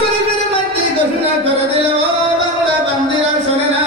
শরীফের মধ্যে ঘোষণা করে দিল, ও বান্দা বান্দিরা শোনে না,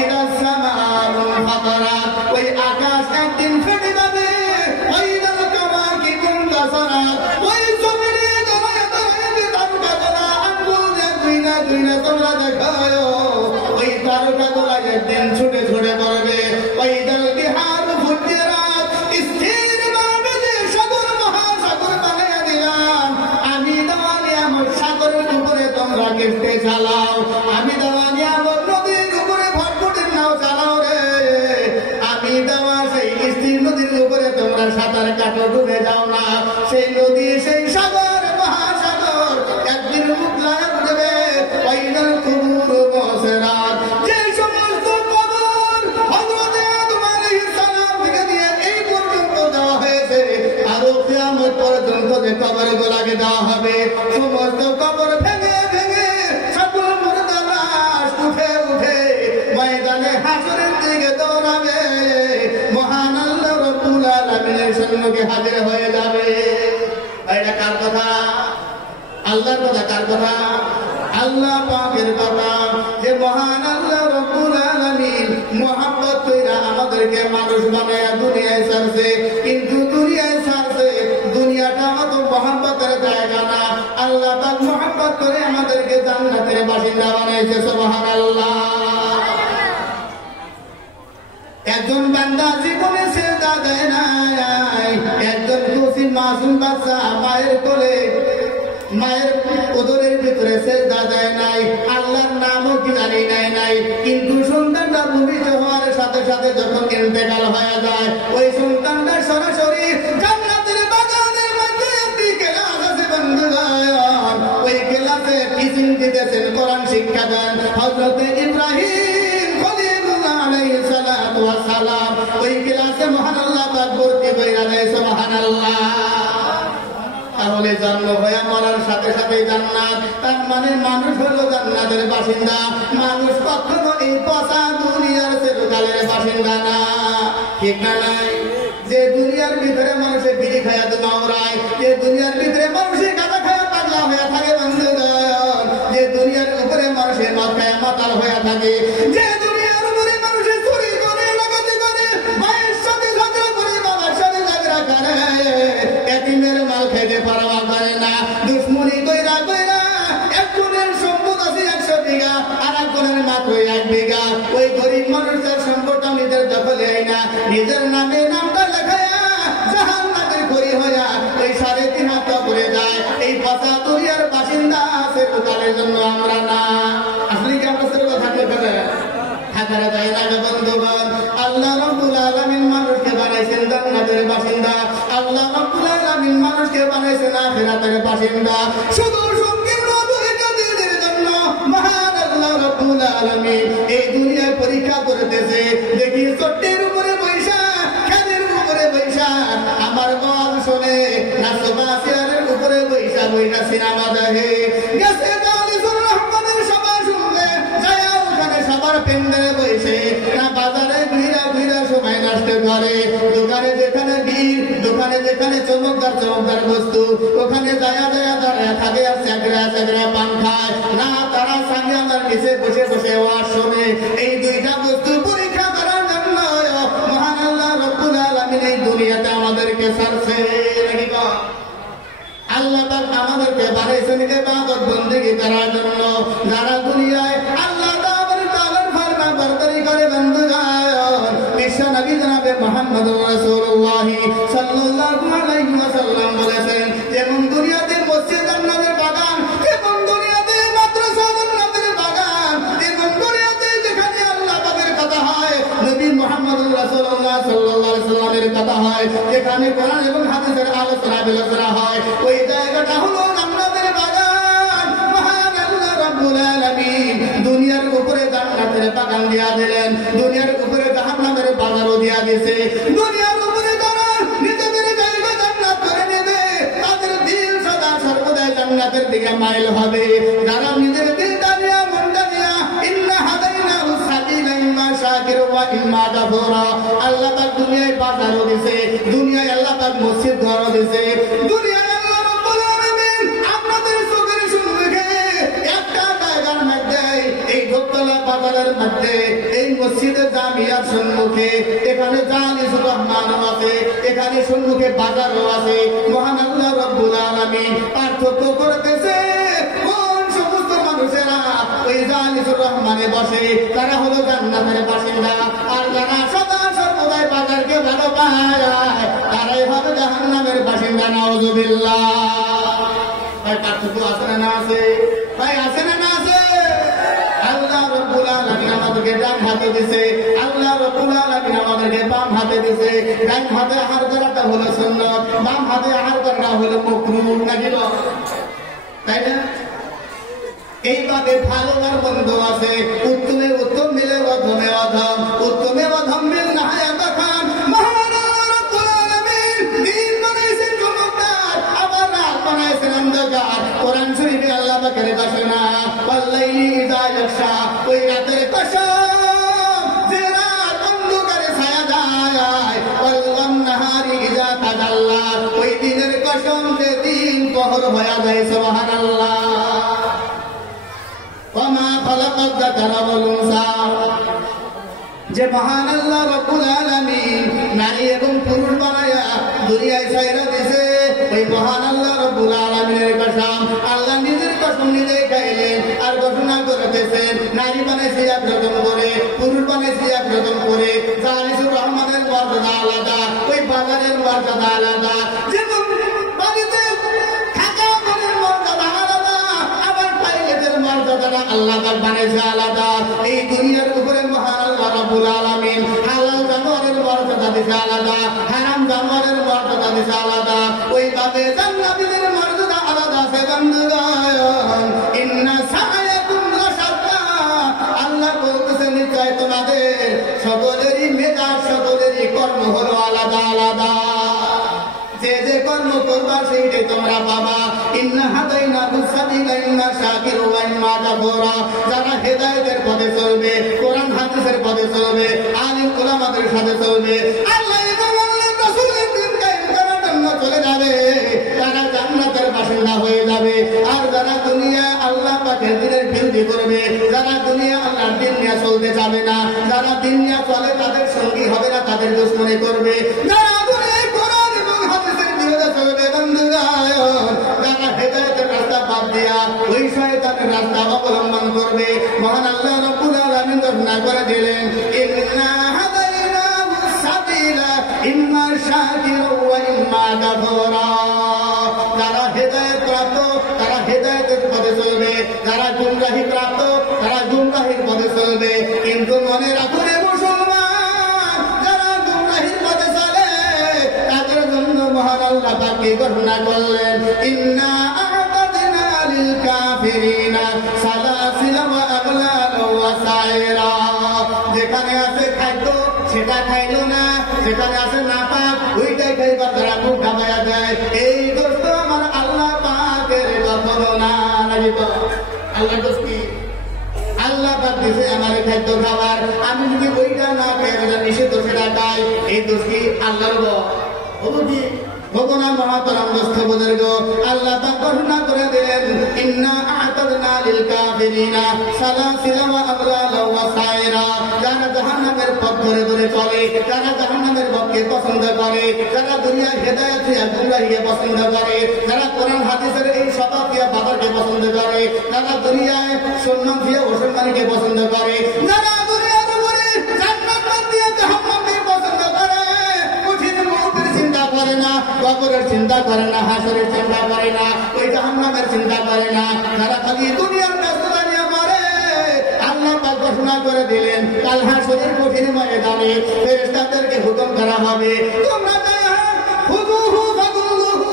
ইদা সামাউন ফাতারাত, ওই আকাশ একদিন ফেটে যাবে, ওই দাল কাওয়াকিবুন তাসারাত, ওই জমিনে দাঁড়ায় দাঁড়ায় তারকাগুলো আঙ্গুল দিয়ে গুইনা গুইনা তোমরা দেখায়, ওই তারকাগুলো একদিন ছুটে ছুটে পড়বে, ওই দাল বিহার ফুজ্জিরাত, স্থির ভাবে যে সাগর মহাসাগর বানিয়ে দিলাম, আমি দেওয়া নিয়ামত সাগরের উপরে তোমরা কেটে চালাও, আমি দেওয়া নিয়ামত নদীর উপরে ভটভটির নাও চালাও রে, আমি দেওয়া সেই স্থির নদীর উপরে তোমরা সাঁতার কাটো, ডুবে যাও না, সেই নদী সেই সাগর মহাসাগর একদিন উতলায় উঠবে, ওইটার কুবুর বসরাত, যে সমস্ত কবর হযরত আদম আলাইহিস সালাম থেকে নিয়ে এই পর্যন্ত দেওয়া হয়েছে, আরো কিয়ামত পর্যন্ত যে কবরগুলোকে দেওয়া হবে, সমস্ত কবর ভেঙে ভেঙে সকল মুর্দা লাশ উঠে উঠে ময়দানে হাসরের দিকে দৌড়াবে, মহান আল্লাহ রাব্বুল আলামিনের সম্মুখে হাজির হয়ে যাবে। এটা কার কথা? আল্লাহর কথা। কার কথা? আল্লাহ পাকের কথা, যে মহান আল্লাহ রাব্বুল আলামিন মহব্বত কইরা আমাদেরকে মানুষ বানায়া দুনিয়ায় ছাড়ছে, কিন্তু দুনিয়ায় ছাড়ছে, দুনিয়াটা অত মহব্বতের জায়গা না, আল্লাহ পাক মহব্বত করে আমাদেরকে জান্নাতের বাসিন্দা বানাইছে। সুবহানাল্লাহ। একজন বান্দা জীবনে সিজদা দেয় নাই, একজন খুশি মাসুম বাচ্চা মায়ের কোলে মায়ের উদরের ভিতরে সিজদা দেয় নাই, আল্লাহর নামও কি জানি নাই, কিন্তু সন্তানটা ভূমিষ্ঠ হওয়ার সাথে সাথে যখন ইন্তেকাল হয়ে যায়, ওই সন্তানটা সরাসরি জান্নাতের বাগানের মধ্যে একটি ক্লাস আছে বন্ধুগণ, ওই ক্লাসে টিচিং দিতেছেন, কোরআন শিক্ষা দেন হযরত ইব্রাহিম খলিলুল্লাহ আলাইহিস সালাতু ওয়াস সালাম, ওই ক্লাসে মহান আল্লাহ পাক ভর্তি কইরা দেয়। সুবহানাল্লাহ। তাহলে জন্ম হয়ে মরার সাথে সাথে জান্নাত, তার মানে মানুষ হলো জান্নাতের বাসিন্দা, মানুষ কখনো এই পচা দুনিয়ার চিরকালের বাসিন্দা না, ঠিক না? নাই যে দুনিয়ার ভিতরে মানুষের বিড়ি খায়া দৌড়ায়, যে দুনিয়ার ভিতরে মানুষের গাঁজা খায়া পাগলা হয়ে থাকে বন্ধুগণ, যে দুনিয়ার উপরে মানুষের মদ খায়া মাতাল হয়ে থাকে, যে দুনিয়ার উপরে মানুষের চুরি করে ডাকাতি করে, মায়ের সাথে ঝগড়া করে, বাবার সাথে ঝগড়া করে, এতিমের মাল খেতে পারওয়া করে না, দুশ্মনী কইরা কইরা একজনের সম্পদ আছে 100 বিঘা, আর একজনের মাত্র 1 বিঘা, ওই গরিব মানুষটার সম্পদটা নিজের দখলে আইনা নিজের নামে নামটা লেখায়া জাহান্নামের খড়ি হইয়া ওই 3.5 হাত করে যায়। এই পচা দুনিয়ার বাসিন্দা আছে কোথালের জন্য আমরা না। আসলে কি আমরা সেটা থাকতে পারে? থাকারা যায় না বন্ধুগণ। আল্লাহ রাব্বুল আলামিন মানুষকে বানাইছেন জান্নাতের বাসিন্দা, আল্লাহ রাব্বুল আলামিন মানুষকে বানাইছেন আখিরাতের বাসিন্দা। শুধু সংকীর্ণ দুনিয়া দিনের জন্য মহান আল্লাহ রাব্বুল আলামিন এই দুনিয়ায় পরীক্ষা করতেছে। দেখি চট্টের উপরে বৈশা, খেলের উপরে বৈশা আমার ওয়াজ শুনে, না সোফা চেয়ারের উপরে বৈশা বৈশা সিনেমা দেখে, গেছে তাওলিসুর রহমানের সভা শুনতে যায়, ওখানে সবার পেন্ডালে বসে, না বাজারে ঘুরা ঘুরা সময় নষ্ট করে, দোকানে যেখানে ভিড়, দোকানে যেখানে চমকদার চমকদার বস্তু, ওখানে যায়া যায়া দাঁড়ায় থাকে আর চাকরা চাকরা পান খায়, না তারা সঙ্গে আমার নিচে বসে বসে ওয়াজ শোনে। এই দুইটা বস্তু পরীক্ষা করার জন্য মহান আল্লাহ রাব্বুল আলামিন এই দুনিয়াতে আমাদেরকে ছাড়ছে। আল্লাহ পাক আমাদেরকে বানাইছেন ইবাদত বندگی করার জন্য। যারা দুনিয়ায় আল্লাহ তাআলার ফরমাবরদারি করে বন্ধুগণ, বিশ্ব নবী জনাবে মুহাম্মদুর রাসূলুল্লাহ সাল্লাল্লাহু আলাইহি ওয়াসাল্লাম বলেছেন, যেমন দুনিয়াতে মসজিদ জান্নাতের বাগান, যেমন দুনিয়াতে মাদ্রাসা জান্নাতের বাগান, যেমন দুনিয়াতে যেখানে আল্লাহ পাকের কথা হয়, নবী মুহাম্মদুর রাসূলুল্লাহ সাল্লাল্লাহু আলাইহি ওয়াসাল্লামের কথা হয়, যেখানে কোরআন এবং হাদিসের আলোচনা বিলোচনা হয়, ওই জায়গাটা হলো জান্নাতের বাগান। মহান আল্লাহ রাব্বুল আলামিন দুনিয়ার উপরে জান্নাতের বাগান দিয়া দিলেন, দুনিয়ার উপরে জাহান্নামের বাজারও দিয়া দিয়েছে। দুনিয়ার উপরে যারা নিজেদের জায়গা জান্নাত করে নেবে, তাদের দিল সদা সর্বদাই জান্নাতের দিকে মাইল হবে। যারা নিজের দিলটা নিয়া মনটা নিয়া ইন্না হাদাইনাহু সাবিলা ইম্মা শাকির ওয়া ইম্মা কাফুরা, আল্লাহ পাক দুনিয়ায় বাজারও দিয়েছে, দুনিয়ায় আল্লাহ পাক মসজিদ ঘরও দিয়েছে, দুনিয়ায় আল্লাহ রাব্বুল আলামিন আপনাদের চোখের মধ্যে এই মসজিদে জামিয়ার সম্মুখে এখানে জালিসুর রহমান আছে, এখানে সম্মুখে বাজারও আছে। মহান আল্লাহ রব্বুল আলামিন পার্থক্য করতেছে কোন সমস্ত মানুষেরা ওই জালিসুর রহমানে বসে তারা হলো জান্নাতের বাসিন্দা, আর যারা সদা সর্বদাই বাজারকে ভালোবাসে তারাই হবে জাহান্নামের বাসিন্দা। নাউযুবিল্লাহ। ভাই পার্থক্য আছে না আছে? ভাই আছে না আছে? আল্লাহ রব্বুল আলামিন আমাদেরকে ডান হাতে দিয়েছে, আল্লাহ রব্বুল আলামিন আমাদেরকে বাম হাতে দিয়েছে। ডান হাতে আহার করাটা হলো সুন্নাত, বাম হাতে আহার করাটা হলো মাকরুহ, নাকি না? তাই না? এইভাবে ভালো আর মন্দ আছে, উত্তমে উত্তম মিলে অধমে অধম, উত্তমে অধম মিল না হয় তখন। মহান আল্লাহ রব্বুল আলামিন দিন বানাইছেন চমৎকার, আবার রাত বানাইছেন অন্ধকার। কোরআন শরীফে আল্লাহ পাকের ঘোষণা, ওয়াল্লাইলি ইযা ইয়াগশা, ওই রাতের কসম যে রাত অন্ধকারে ছায়া যায়, ওয়াল নাহারি ইযা তাজাল্লা, ওই দিনের কসম যে দিন পহর হয়ে যায়। সুবহানাল্লাহ। যে মহান আল্লাহ রব্বুল আলামিন নারী এবং পুরুষ বানায়া দুনিয়ায় ছাইরা দিয়েছে, ওই মহান আল্লাহ রব্বুল আলামিনের কসম আল্লাহ নিজের কসম নিজেই খাইলেন আর ঘোষণা করতেছেন, নারী বানাইছে একরকম করে, পুরুষ বানাইছে একরকম করে। জালিসুর রহমানের মর্যাদা আলাদা, ওই বাজারের মর্যাদা আলাদা। যেমন বাড়িতে থাকা ঘরের মর্যাদা আলাদা, আবার পাইলেটের মর্যাদাটা আল্লাহ পাক বানাইছে আলাদা। এই দুনিয়ার উপরে মহান আল্লাহ রব্বুল আলামিন হালাল জানোয়ারের মর্যাদা দিয়েছে আলাদা, হারাম জানোয়ারের মর্যাদা দিয়েছে আলাদা। ওইভাবে জান্নাতীদের মর্যাদা আলাদা আছে। বান্দাগণ ইন্না সাআয়াকুম লাশাত্তা, আল্লাহ বলতেছেন নিশ্চয় তোমাদের সকলেরই মেজাজ, সকলেরই কর্ম হলো আলাদা আলাদা। যে যে কর্ম করবা সেইটাই তোমরা পাবা। ইন্না হাদাইনাহুস সাবিলা ইম্মা শাকিরা ওয়া ইম্মা কাফুরা, যারা হেদায়েতের পথে চলবে, কোরআন হাদিসের পথে চলবে, আলিম উলামাদের সাথে চলবে, আল্লাহ এবং আল্লাহর রাসূলের দিন কায়েম করার জন্য চলে যাবে, তারা জান্নাতের বাসিন্দা হয়ে যাবে। আর যারা দুনিয়া আল্লাহ পাকের দ্বীনের বিরোধী করবে, যারা দুনিয়া আল্লাহর দ্বীন নিয়ে চলতে যাবে না, যারা দ্বীন নিয়ে চলে তাদের সঙ্গী হবে না, তাদের দুশমনি করবে, যারা দুনিয়ায় কোরআন এবং হাদিসের বিরোধে চলবে, বান্দাগণ যারা হেদায়েতের রাস্তা বাদ দিয়া ওই শয়তানের রাস্তা অবলম্বন করবে, মহান আল্লাহ রব্বুল আলামিন ঘোষণা করে দিলেন, ইন্না হাদাইনাহুস সাবিলা ইম্মা শাকিরা ওয়া ইম্মা কাফুরা। যারা হেদায়েত প্রাপ্ত তারা হেদায়েতের পথে চলবে, যারা গুমরাহি প্রাপ্ত তারা গুমরাহির পথে চলবে। কিন্তু মনে রাখুন মুসলমান, যারা গুমরাহির পথে চলে তাদের জন্য মহান আল্লাহ পাক ঘোষণা করলেন, ইন্না আ'তাদনা লিল কাফিরিনা সালাসিলা ওয়া আগলালা ওয়া সাইরা। যেখানে আছে খাদ্য সেটা খাইলো না, যেখানে আছে নাপাক ওইটাই খাইবার তারা মুখ ঢাকাইয়া দেয়। এই দোষ তো আমার আল্লাহ পাকের কখনো না। আল্লাহ দোষ কি? আল্লাহ পাক দিছে আমার খাদ্য খাবার, আমি যদি ওইটা না খাই, ওটা নিষিদ্ধ সেটা খাই, এই দোষ কি আল্লাহর? বুঝি ভগবান মহাতরম দোস্ত বুজুর্গ, আল্লাহ পাক ঘোষণা করে দিলেন, ইন্না আ'তাদনা লিল কাফিরিনা সালাসিলা ওয়া আগলালা ওয়া সাইরা। যারা জাহান্নামের পথ ধরে ধরে চলে, যারা জাহান্নামের পথকে পছন্দ করে, যারা দুনিয়ায় হেদায়েত দিয়া গুমরাহিকে পছন্দ করে, যারা কোরআন হাদিসের এই সবাব দিয়া বাবাকে পছন্দ করে, যারা দুনিয়ায় সম্মান দিয়া অসম্মানকে পছন্দ করে, যারা দুনিয়ার উপরে জান্নাত বাদ দিয়া জাহান্নামকে পছন্দ করে, কঠিন মৌতের চিন্তা করে না, কবরের চিন্তা করে না, হাসরের চিন্তা করে না, ওই জাহান্নামের চিন্তা করে না, যারা খালি দুনিয়ার ব্যস্ততা নিয়ে মরে, আল্লাহ পাক ঘোষণা করে দিলেন, কাল হাসরের কঠিন ময়দানে ফেরেশতাদেরকে হুকুম করা হবে, তোমরা হুজুহু ফাগুলুহু,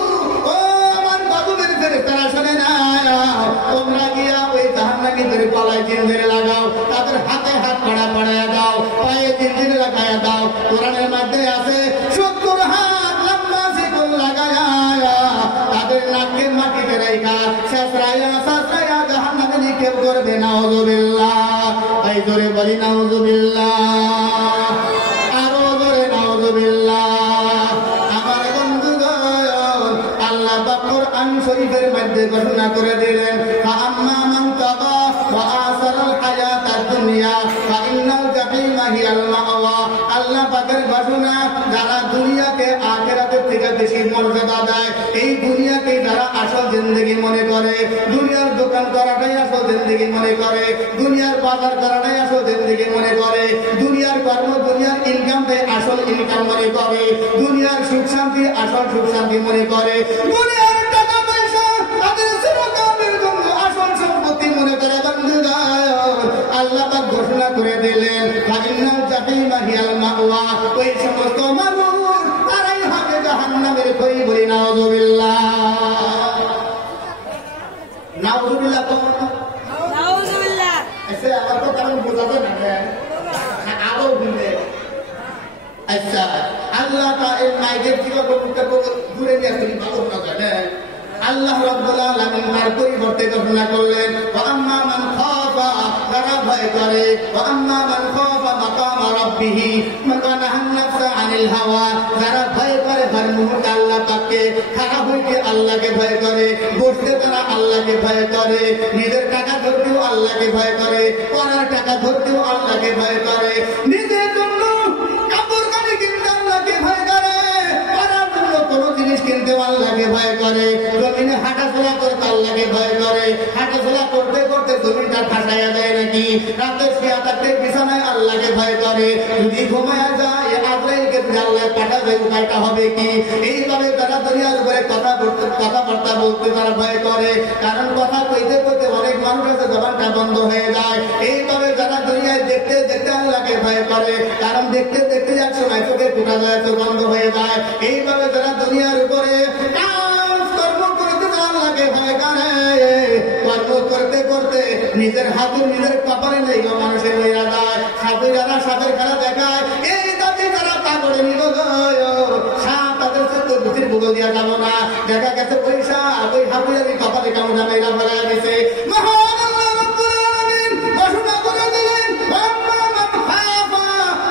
ও আমার বাবুদের ফেরেশতারা শুনে না, তোমরা গিয়া ওই জাহান্নামীদের গলায় জিনজির লাগাও, তাদের হাতে হাত পাড়ায়া দাও, পায়ে জিনজির লাগায়া দাও। কোরআনের মধ্যে আছে 70 হাত লম্বা শিকল লাগায়া তাদের নাকে মাটিতে রাখা শেষরায়া সাসরায়া জাহান্নামে নিক্ষেপ করবে। নাউযুবিল্লাহ। তাই জোরে বলি নাউযুবিল্লাহ, আরো জোরে নাউযুবিল্লাহ। আমার বন্ধুগণ, আল্লাহ পাক কোরআন শরীফের মধ্যে ঘোষণা করে দিলেন, ফাআম্মা মান তাগা ওয়া আসারাল হায়াতাদ দুনিয়া দোকান করাটাই আসল জিন্দেগি মনে করে, দুনিয়ার বাজার করাটাই আসল জিন্দেগি মনে করে, দুনিয়ার কর্ম দুনিয়ার ইনকামটাই আসল ইনকাম মনে করে, দুনিয়ার সুখ শান্তি আসল সুখ শান্তি মনে করে, দুনিয়ার টাকা পয়সা তাদের চিরকালের জন্য আসল সম্পত্তি মনে করে। আল্লাহ পাক ঘোষণা করে দিলেন ফাইনাল জাহিমা হিয়াল মাওয়া, ওই সমস্ত মানুষ তারাই হবে জাহান্নামের খড়ি। বলি নাউযুবিল্লাহ, নাউযুবিল্লাহ, নাউযুবিল্লাহ। আচ্ছা আমার কথা আমি বোঝাতে না আরো বলবে। আচ্ছা আল্লাহ তাআলা মাইকের কি ঘুরে নিয়ে আসলে ভালো না জানেন। আল্লাহ রাব্বুল আলামিন তার পরিবর্তে ঘোষণা করলেন ওয়া আম্মা মান খাফা, যারা ভয় করে, ওয়া আম্মা মান খাফা মাকামা রাব্বিহি ওয়া নাহান নাফসা আনিল হাওয়া, যারা ভয় করে হর মুহূর্তে আল্লাহ পাককে, খারাপ হইতে আল্লাহকে ভয় করে, বসতে তারা আল্লাহকে ভয় করে, নিজের টাকা ধরতেও আল্লাহকে ভয় করে, পরের টাকা ধরতেও আল্লাহকে ভয় করে, নিজের জন্য কাপড় কানি কিনতে আল্লাহকে ভয় করে, পরার জন্য কোনো জিনিস কিনতে আল্লাহকে ভয় করে, জমিনে হাঁটাচলা করতে আল্লাহকে ভয় করে, হাঁটাচলা করতে করতে জমিনটা ঠাসাইয়া যায় নাকি, রাতে শুয়ে থাকতে বিছানায় আল্লাহকে ভয় করে, যদি ঘুমায়া যায় আজরাইলকে আল্লাহ পাঠাবে, উপায়টা হবে কি? এইভাবে তারা দুনিয়ার উপরে কথাবার্তা বলতে তারা ভয় করে, কারণ কথা কইতে কইতে অনেক মানুষ আছে জবানটা বন্ধ হয়ে যায়। এইভাবে যারা দুনিয়ায় দেখতে দেখতে আল্লাহকে ভয় করে, কারণ দেখতে দেখতে এক সময় চোখে ফুটা যায়, তো বন্ধ হয়ে যায়। এইভাবে যারা দুনিয়ার উপরে করতে করতে নিজের হাতে নিজের কপালে নেই মানুষের মেয়েরা যায়, সাথে যারা সাথের খেলা দেখায়, এই দাবি তারা পাগড়ে নিল সাপ তাদের চতুর্ভুতির বুগল দিয়া যাব না, দেখা গেছে পয়সা ওই হাবুয়ারি কপালে কেমন মেয়েরা ফেলা গেছে। মহান আল্লাহ রাব্বুল আলামিন ঘোষণা করে দিলেন ওয়াম্মা মান খাফা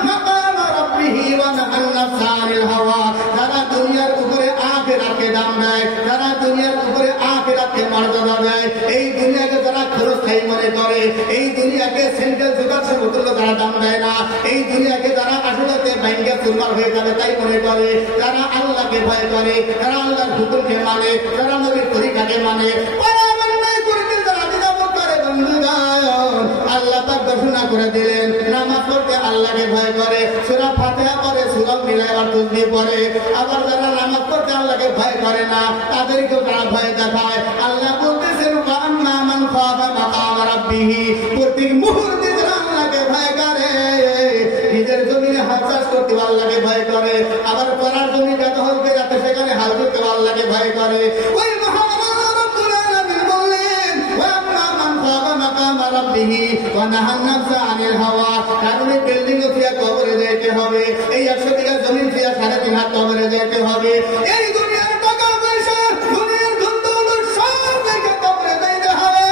মাকামা রাব্বিহি ওয়া নাহান নাফসা আনিল হাওয়া, যারা দুনিয়ার উপরে আখিরাতকে দাম দেয়, যারা দুনিয়ার উপরে আখিরাতকে মর্যাদা দেয়, এই দুনিয়াকে যারা ক্ষণস্থায়ী মনে করে, এই দুনিয়াকে সেন্ট্রাল জোগাড়ের বোতলে যারা দাম দেয় না, এই দুনিয়াকে যারা আসলে ব্যাংকে চুরমার হয়ে যাবে তাই মনে করে, যারা আল্লাহকে ভয় করে, যারা আল্লাহর হুকুমকে মানে, যারা নবীর তরিকাকে মানে, আল্লাহ তার ঘোষণা করে দিলেন নামাজ পড়তে আল্লাহকে ভয় করে, সূরা ফাতিহা পড়ে, সূরা মিলাইবার তাসবিহ পড়ে। আবার যারা নামাজ পড়তে আল্লাহকে ভয় করে না, তাদেরকে তারা ভয় দেখায়। আল্লাহ বলতেছেন ওয়া আম্মা মান খাফা মাকামা রাব্বিহি, প্রত্যেক মুহূর্তে যারা আল্লাহকে ভয় করে, নিজের জমিনে হাল চাষ করতে আল্লাহকে ভয় করে, আবার পরার জমিটা দখলকে যাতে সেখানে হাল করতে আল্লাহকে ভয় করে। ওই মহান আল্লাহ রাব্বুল আলামিন বললেন ওয়া আম্মা মান খাফা মাকামা রাব্বিহি ওয়া নাহান নাফসা আনিল হাওয়া, কারণ এই বিল্ডিং ফিয়া কবরে যেতে হবে, এই 100 বিঘা জমি ফিয়া 3.5 হাত কবরে যেতে হবে, এই দুনিয়ার টাকা পয়সা দুনিয়ার ধন-দৌলত সব রেখে কবরে যেতে হবে,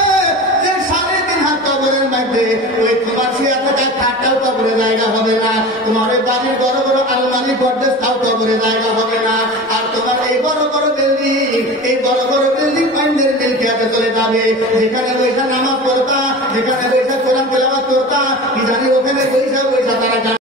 যে 3.5 হাত কবরের মধ্যে ওই তোমার শুয়ে থাকা খাটটাও কবরে জায়গা হবে না, তোমার ওই বাড়ির বড় বড় আলমারি গডরেজ তাও কবরে জায়গা হবে না, আর তোমার এই বড় বড় বিল্ডিং, এই বড় বড় বিল্ডিং পাইনের মিল খেয়াতে চলে যাবে, যেখানে বৈশা নামাজ পড়তা, যেখানে বৈশা কোরআন তেলাওয়াত করতা, কি জানি ওখানে বৈশা তারা